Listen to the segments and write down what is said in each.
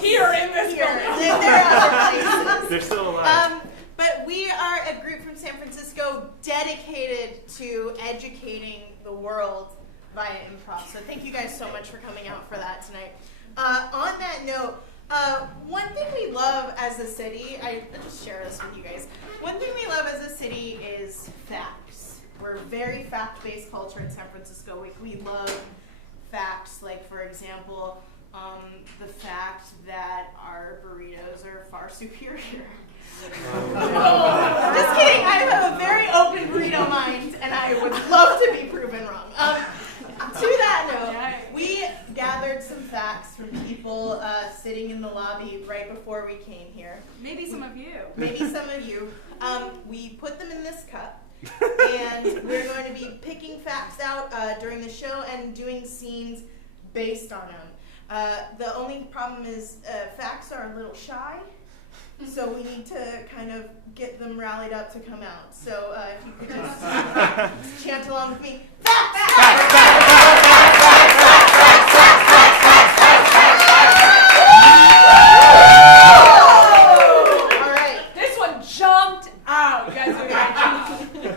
Here in this building. There are other places. They're still alive. But we are a group from San Francisco dedicated to educating the world via improv. So thank you guys so much for coming out for that tonight. On that note, one thing we love as a city, I'll just share this with you guys. One thing we love as a city is facts. We're a very fact-based culture in San Francisco. We love facts, like for example, the fact that our burritos are far superior. Just kidding, I have a very open burrito mind, and I would love to be proven wrong. To that note, we gathered some facts from people sitting in the lobby right before we came here. Maybe some of you. Maybe some of you. We put them in this cup, and we're going to be picking facts out during the show and doing scenes based on them. The only problem is facts are a little shy. So we need to kind of get them rallied up to come out. So if you could just chant along with me. Facts! Facts! All right. This one jumped out. You guys are ready?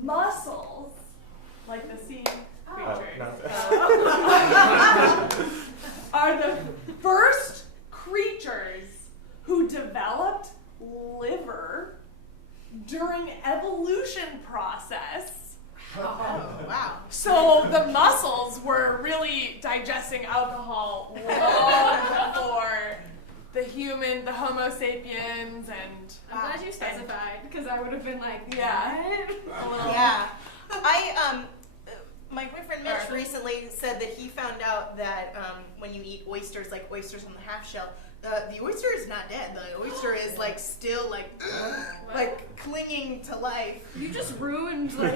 Mussels, like the sea creatures, are the first creatures who developed liver during evolution process. Oh, wow. So the mussels were really digesting alcohol long before the Homo sapiens, and I'm glad you specified, because I would have been like, yeah, what? Yeah. My boyfriend Mitch recently said that he found out that when you eat oysters, like oysters on the half shell, the oyster is not dead. The oyster is like still like clinging to life. You just ruined like.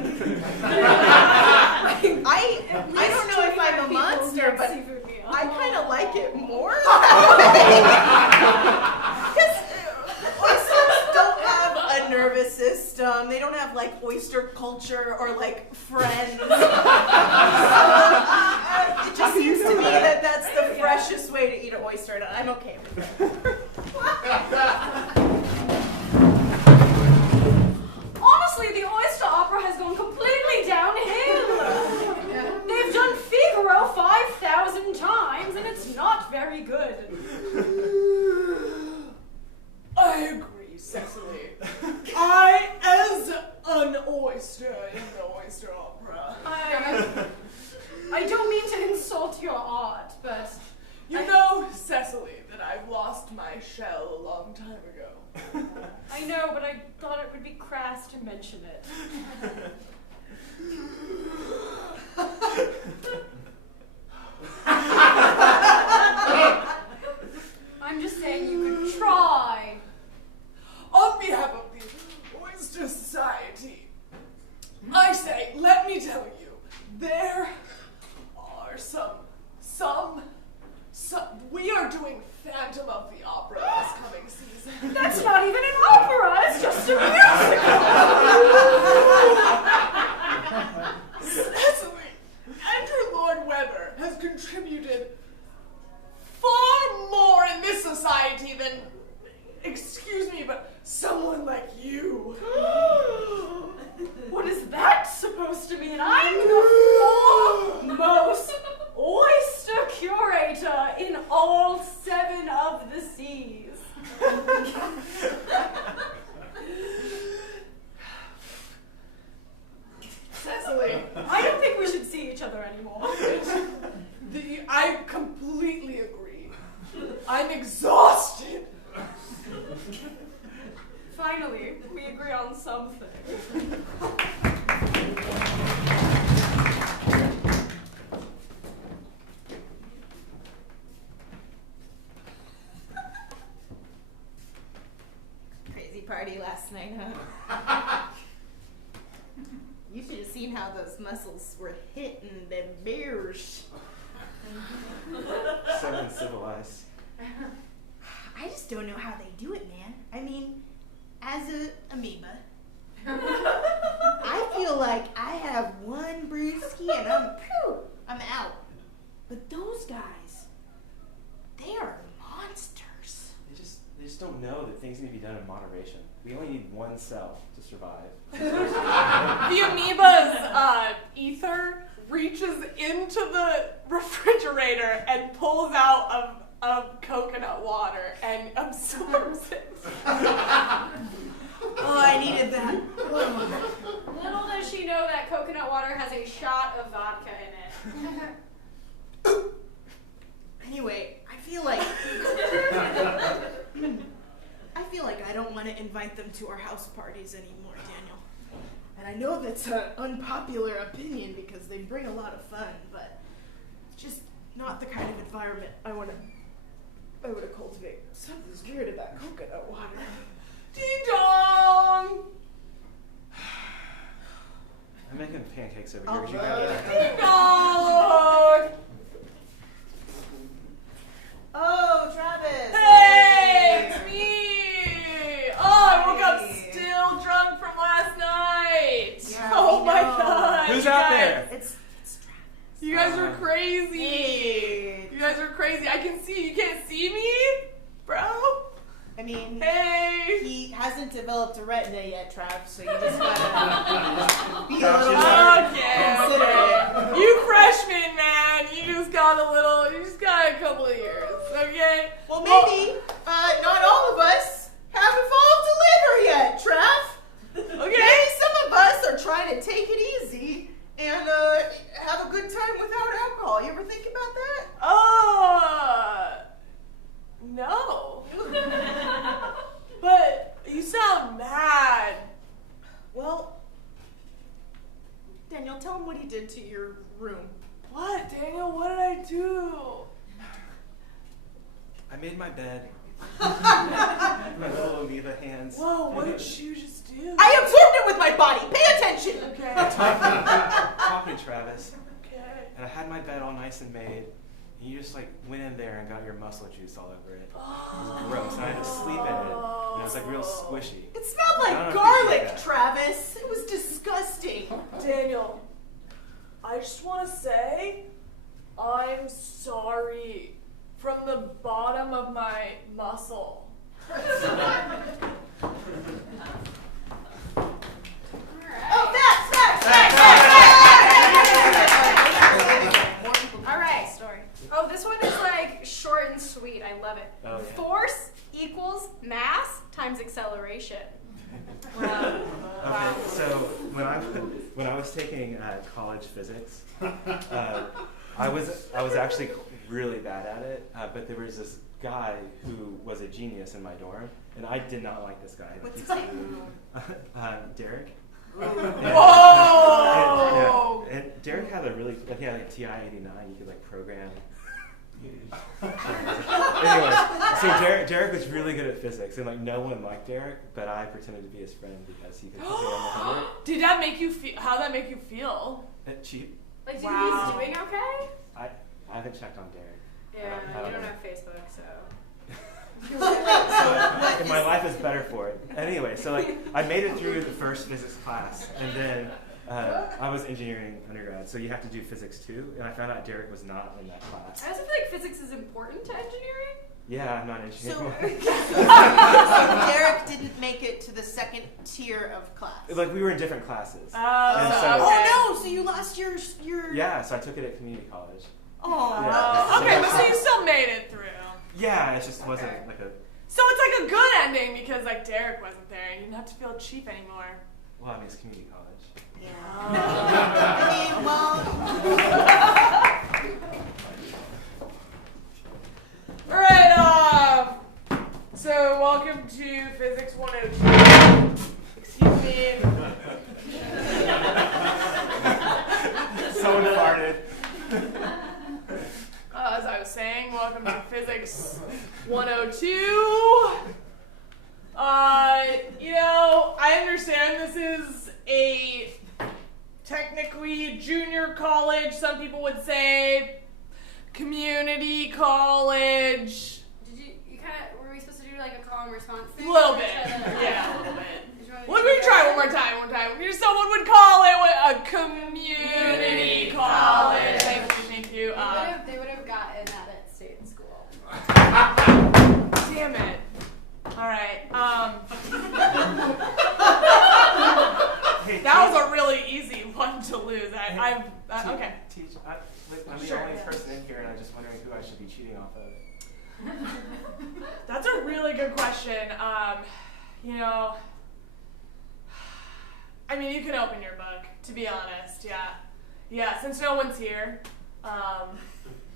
I don't know if I'm a monster, but I kind of like it more. Because oysters don't have a nervous system. They don't have like oyster culture or like friends. It just seems to me that that's the freshest way to eat an oyster, and I'm okay with it. Honestly, the oyster opera has gone completely downhill. They've done Figaro 5,000 times, and it's not very good. I agree, Cecily. I, as an oyster in the oyster opera. I don't mean to insult your art, but You know, Cecily, that I've lost my shell a long time ago. I know, but I thought it would be crass to mention it. I'm just saying you could try. On behalf of the Oyster Society, I say, let me tell you, there are some, we are doing Phantom of the Opera this coming season. That's not even an opera, it's just a musical. Cecily, Andrew Lloyd Webber has contributed far more in this society than, excuse me, but someone like you. What is that supposed to mean? I'm the foremost oyster curator in all 7 of the seas. Cecily, I don't think we should see each other anymore. I completely agree. I'm exhausted. Finally, we agree on something. Crazy party last night, huh? You should have seen how those muscles were hitting them beers. So uncivilized. I just don't know how they do it, man. I mean, as a amoeba, I feel like I have one brewski and I'm out. But those guys, moderation. We only need one cell to survive. The amoeba's ether reaches into the refrigerator and pulls out of coconut water and absorbs it. Oh, I needed that. Little does she know that coconut water has a shot of vodka in it. Anyway, I feel like I don't want to invite them to our house parties anymore, Daniel. And I know that's an unpopular opinion because they bring a lot of fun, but it's just not the kind of environment I want to cultivate. Something's weird about coconut water. Ding dong! I'm making pancakes over Oh, here. Did you grab that? Ding dong! Oh, Travis! Hey, it's me! Oh, I woke up still drunk from last night. Yeah, Oh we my know. god! Who's you out guys- there? It's Travis. You guys are crazy. Hey. You guys are crazy. I can see. You can't see me, bro. I mean, Hey. he hasn't developed a retina yet, Trav, so you just gotta be a Gotcha. little Okay. considerate. You freshman, man. You just got a couple of years. Okay. Well, maybe not all of us have evolved to live here yet, Trav. Okay. Maybe some of us are trying to take it easy and have a good time without alcohol. You ever think about that? No. But you sound mad. Well, Daniel, tell him what he did to your room. What, Daniel? What did I do? I made my bed. My little amoeba hands. Whoa, what did you just do? I absorbed it with my body. Pay attention. Okay. Talking, Travis. Okay. And I had my bed all nice and made. And you just like went in there and got your muscle juice all over it. It was gross. And I had to sleep in it. And it was like real squishy. It smelled I like don't garlic, appreciate that. Travis. It was disgusting. Daniel, I just want to say I'm sorry from the bottom of my muscle. Oh, facts. All right. Oh, this one is like short and sweet. I love it. Oh, yeah. Force equals mass times acceleration. Wow. Okay, so when I was taking college physics, I was actually really bad at it. But there was this guy who was a genius in my dorm, and I did not like this guy. What's his name? Derek. Whoa! And Derek had a really he had a TI-89. You could like program. Anyway, so Derek was really good at physics, and like no one liked Derek, but I pretended to be his friend because he could put me on the homework. Did that make you feel? How'd that make you feel? Cheap. Like, do Wow. he's doing okay? I haven't checked on Derek. Yeah, I don't you don't know. have Facebook, so. And my life is better for it. Anyway, so like I made it through the first physics class, and then I was engineering undergrad, so you have to do physics too. And I found out Derek was not in that class. I also feel like physics is important to engineering. Yeah, I'm not engineering. So Derek didn't make it to the second tier of class. Like we were in different classes. And so- Oh no! So you lost your Yeah, so I took it at community college. Oh. Yeah. Okay, but so you still made it through. Yeah, it just wasn't like a. So it's like a good ending because like Derek wasn't there and you didn't have to feel cheap anymore. Well, I mean, it's community college. I mean, well. All right, so welcome to Physics 102. Excuse me. Someone farted. As I was saying, welcome to Physics 102. I understand this is a technically junior college, some people would say community college. You kind of, were we supposed to do like a call and response thing? A little bit. Yeah, a little bit. Let me try one more time. Someone would call it a community college. Thank you. They would have gotten that at state school. Damn it. All right. who I should be cheating off of. That's a really good question. You know, I mean, you can open your book, to be honest, yeah. Yeah, since no one's here. I'm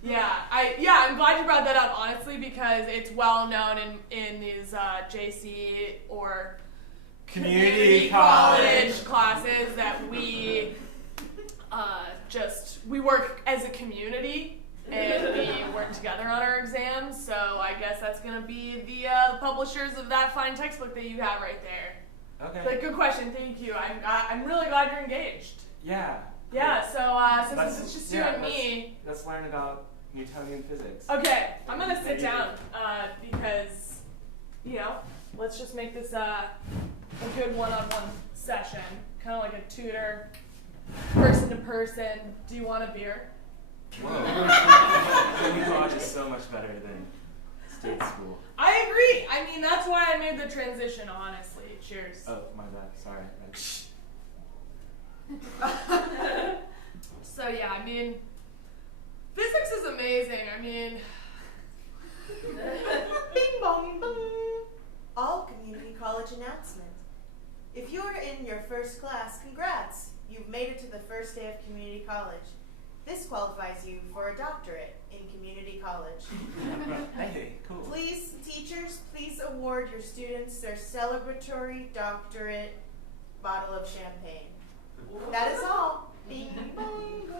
glad you brought that up, honestly, because it's well known in these JC or community college classes that we we work as a community and we work together on our exams. So I guess that's gonna be the publishers of that fine textbook that you have right there. Okay. But good question, thank you. I'm really glad you're engaged. Yeah. Yeah. Cool. So since it's just you and me, let's learn about Newtonian physics. okay, I'm gonna sit down because let's just make this a good one-on-one session, kind of like a tutor, person to person. Do you want a beer? Whoa. Community college is so much better than state school. I agree. I mean, that's why I made the transition, honestly. Cheers. Oh, my bad. Sorry. So yeah, I mean, physics is amazing. I mean, Bing bong bong. All community college announcement. If you're in your first class, congrats. You've made it to the first day of community college. This qualifies you for a doctorate in community college. Hey, cool. Please, teachers, please award your students their celebratory doctorate bottle of champagne. That is all. Bing bong.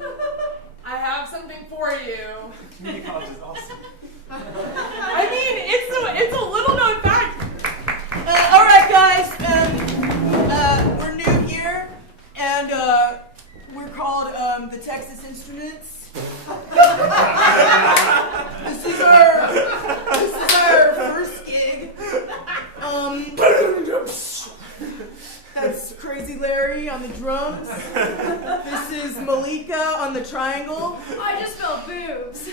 I have something for you. Community college is awesome. I mean, it's a little known fact. All right, guys. We're new here, and we're called the Texas Instruments. This is our first gig. That's Crazy Larry on the drums. This is Malika on the triangle. I just felt boobs.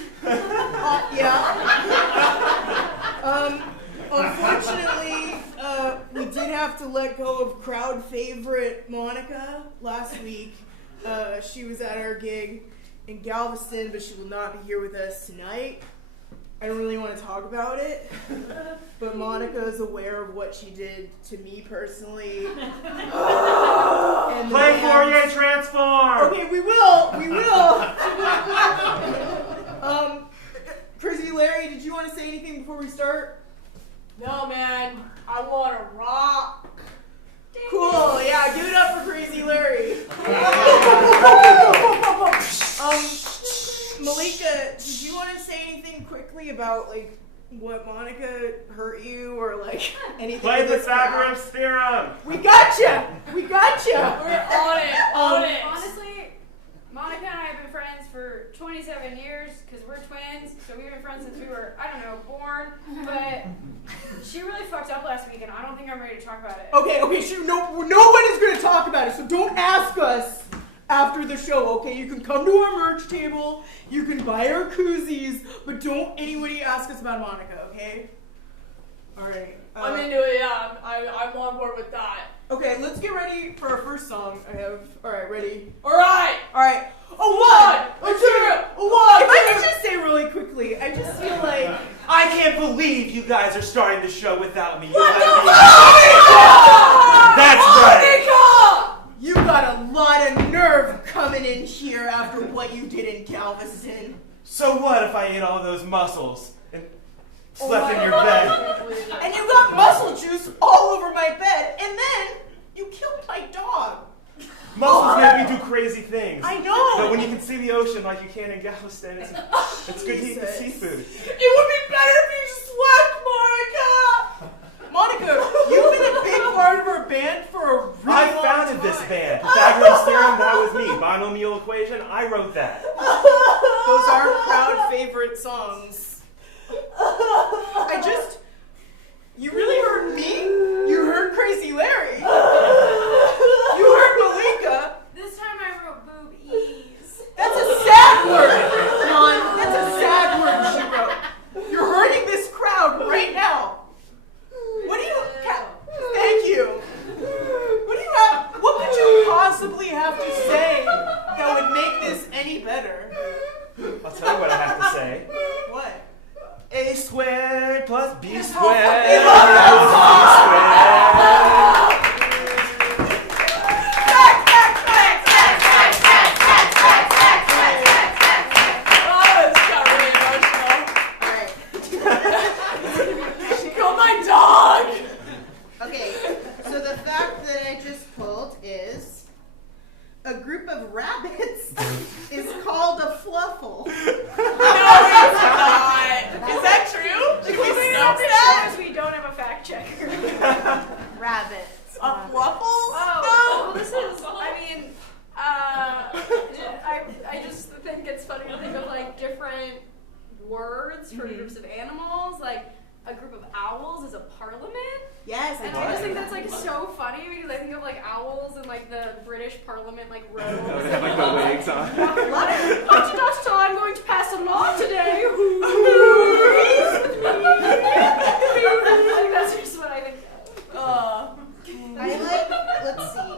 Unfortunately, we did have to let go of crowd favorite Monica last week. She was at our gig in Galveston, but she will not be here with us tonight. I don't really want to talk about it, but Monica is aware of what she did to me personally. And Play Fourier transform! Okay, we will. Crazy Larry, did you want to say anything before we start? No, man, I want to rock. Cool, yeah, give it up for Crazy Larry. Malika, did you want to say anything quickly about, like, what Monica hurt you or, like, anything? Play the Pythagoras theorem! We gotcha! We're on it. Honestly, Monica and I have been friends for 27 years because we're twins, so we've been friends since we were, born. But she really fucked up last week, and I don't think I'm ready to talk about it. Okay, sure, no one is going to talk about it, so don't ask us after the show, okay? You can come to our merch table, you can buy our koozies, but don't anybody ask us about Monica, okay? All right. I'm into it, yeah. I'm on board with that. Okay, let's get ready for our first song. All right, ready? All right. All right. A one, a two, a one. If I could just say really quickly, I just feel like I can't believe you guys are starting the show without me. What the fuck? That's right. you got a lot of nerve coming in here after what you did in Galveston. So what if I ate all those mussels and slept in your bed? And you got muscle juice all over my bed, and then you killed my dog. Mussels make me do crazy things. I know. But when you can see the ocean like you can in Galveston, it's good to eat the Jesus. seafood. It would be better if you just left, Monica. Monica, you've been a big part of our band for a really long time. I founded this band. Pythagoras theorem, that was me. Binomial equation, I wrote that. Those are crowd favorite songs. You really heard me? You heard Crazy Larry. You heard Malika. This time I wrote boobies. That's a sad word, Mon. That's a sad word she wrote. You're hurting this crowd right now. What do you... Thank you. What do you have... What could you possibly have to say that would make this any better? I'll tell you what I have to say. plus B squared equals C squared. Oh, this got really emotional. Alright. She killed my dog. Okay, so the fact that I just pulled is a group of rabbits is called a fluffle. No, it's not. Is that true? Should we Clearly, stop that that? shows we don't have a fact checker. Rabbits. A fluffle? Oh, well, this is, I mean, I just think it's funny to think of like different words for groups of animals. Like a group of owls is a parliament. Yes, And I just think that's like so funny because I think of like owls in like the British Parliament like robes. Oh, they have like the wigs on. I'm going to pass a law today. Like, that's just what I think of. I like, let's see.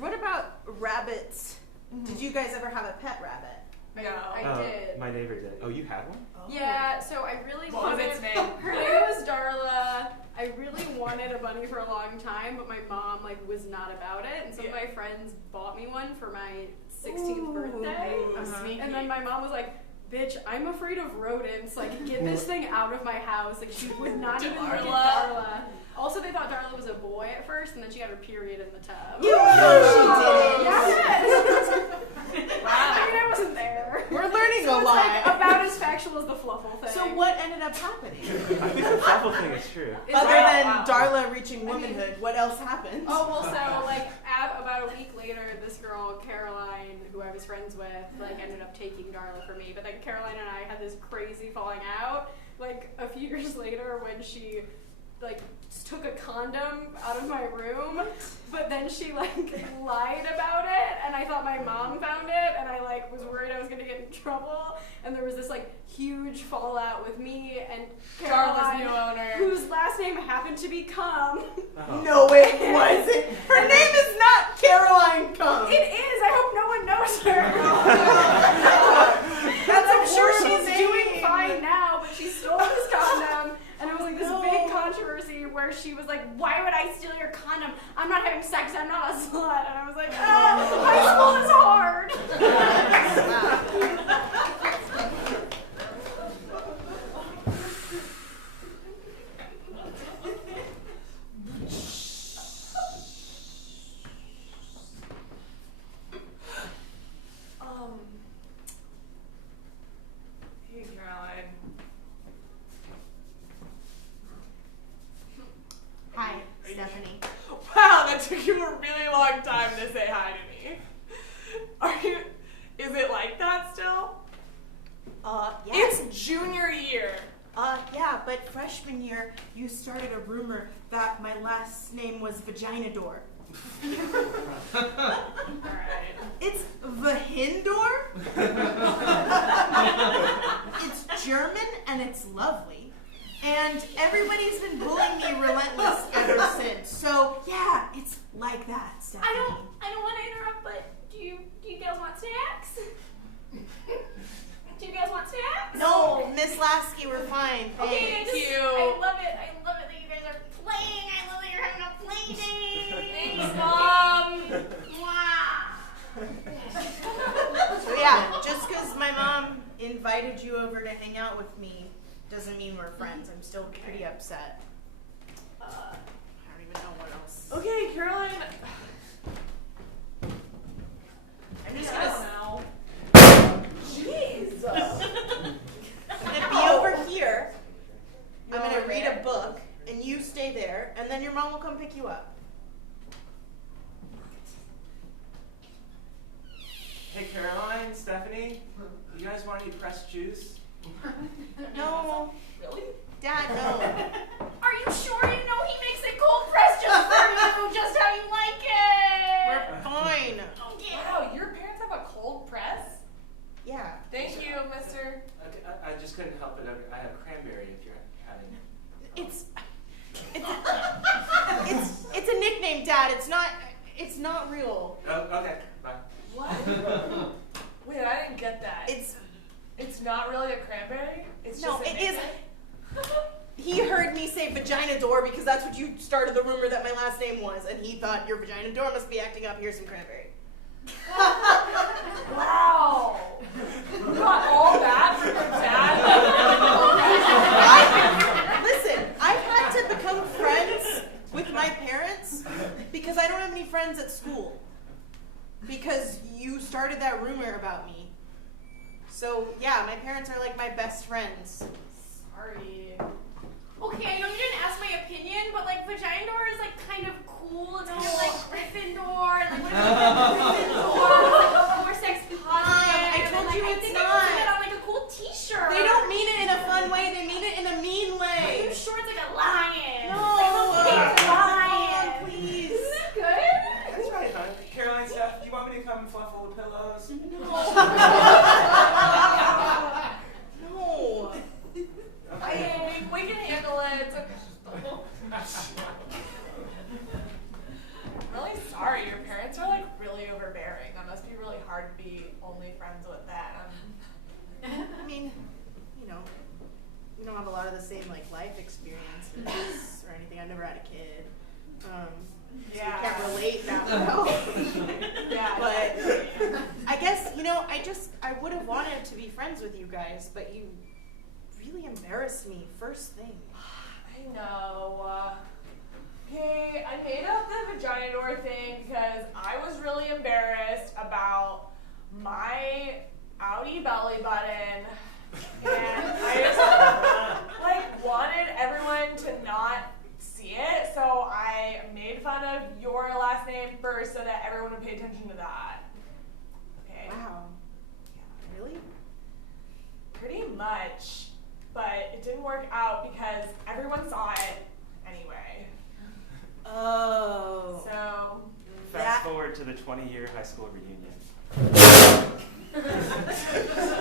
What about rabbits? Did you guys ever have a pet rabbit? No. I did. My neighbor did. Oh, you had one? Yeah, so I really What was wanted. its name? Her name was Darla. I really wanted a bunny for a long time, but my mom like was not about it, and some of my friends bought me one for my 16th birthday. Sneaky. And then my mom was like, "Bitch, I'm afraid of rodents. Like, get this thing out of my house." Like, she would not even look at Darla. Also, they thought Darla was a boy at first, and then she got her period in the tub. You know she did. Yes. Wow. I mean, I wasn't there. We're learning So a it's lot. like about as factual as the fluffle thing. So what ended up happening? I think the fluffle thing is true. Is Other that- than wow. Darla reaching womanhood, what else happened? Oh, well, so, like, about a week later, this girl, Caroline, who I was friends with, like, ended up taking Darla for me. But then Caroline and I had this crazy falling out, like, a few years later when she, like, just took a condom out of my room, but then she, like, lied about it, and I thought my mom found it, and I, like, was worried I was gonna get in trouble, and there was this, like, huge fallout with me and Darla's Caroline, new owner. whose last name happened to be Cum. Oh. No, it wasn't. Her name is not Caroline Cum. It is. I hope no one knows her. That's I'm a sure horrible she's name. doing fine now, but she stole this condom, and it was like this big controversy where she was like, "Why would I steal your condom? I'm not having sex. I'm not a slut." And I was like, "High school is hard." Hey, Caroline. Hi, Stephanie. Wow, that took you a really long time to say hi to me. Is it like that still? Yeah. It's junior year. Yeah, but freshman year, you started a rumor that my last name was Vaginador. Alright. It's Vahindor. It's German and it's lovely. And everybody's been bullying me relentless ever since. So yeah, it's like that, Stephanie. I don't want to interrupt, but do you guys want snacks? Do you guys want snacks? No, Miss Lasky, we're fine. Okay, Thanks. you. I love it that you guys are playing. I love that you're having a play date. Thanks, Mom. So yeah, just because my mom invited you over to hang out with me doesn't mean we're friends. I'm still pretty upset. I don't even know what else. Okay, Caroline. I'm just I gonna, don't know. Jeez. I'm gonna be over here. I'm gonna read a book, and you stay there, and then your mom will come pick you up. Hey, Caroline, Stephanie, you guys want any pressed juice? No, Really? Dad, no. Are you sure you know he makes it cold pressed just for you, just how you like it? We're fine. Okay. Wow, your parents have a cold press? Yeah. Thank you, mister. Okay, I just couldn't help it. I have cranberry if you're having it. It's a nickname, Dad. It's not real. Oh, okay, bye. What? Wait, I didn't get that. It's It's not really a cranberry? It's no, just a it is. nickname? He say vagina door because that's what you started the rumor that my last name was, and he thought your vagina door must be acting up. Here's some cranberry. Wow. You got all that from your dad? Listen, I've had to become friends with my parents because I don't have any friends at school. Because you started that rumor about me. So, yeah, my parents are like my best friends. Sorry. Okay, I know you didn't ask my opinion, but like vagina door is like kind of cool. It's kind of like Gryffindor. Like what if it's Gryffindor? It's like more sex positive. I told you I it's think not. I put it on like a cool T-shirt. They don't mean it in a fun way, they mean it in a mean Are way. you sure it's like a lion? No, Like a pink lion. please. Isn't that good? That's right, hon. Caroline, Steph, do you want me to come fluff all the pillows? No. I mean, we can handle it. It's okay. Really sorry. Your parents are like really overbearing. That must be really hard to be only friends with them. I mean, you know, we don't have a lot of the same like life experiences or anything. I've never had a kid. So Yeah. I can't relate that well. Yeah. But I guess, you know, I would have wanted to be friends with you guys, but you really embarrassed me first thing. I know. Okay, I made up the vagina door thing because I was really embarrassed about my outie belly button, and I just like wanted everyone to not see it, so I made fun of your last name first so that everyone would pay attention to that. Okay. Wow. Really? Pretty much, but it didn't work out because everyone saw it anyway. Oh. So, Fast forward to the 20-year high school reunion.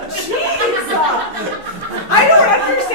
Jesus! I don't understand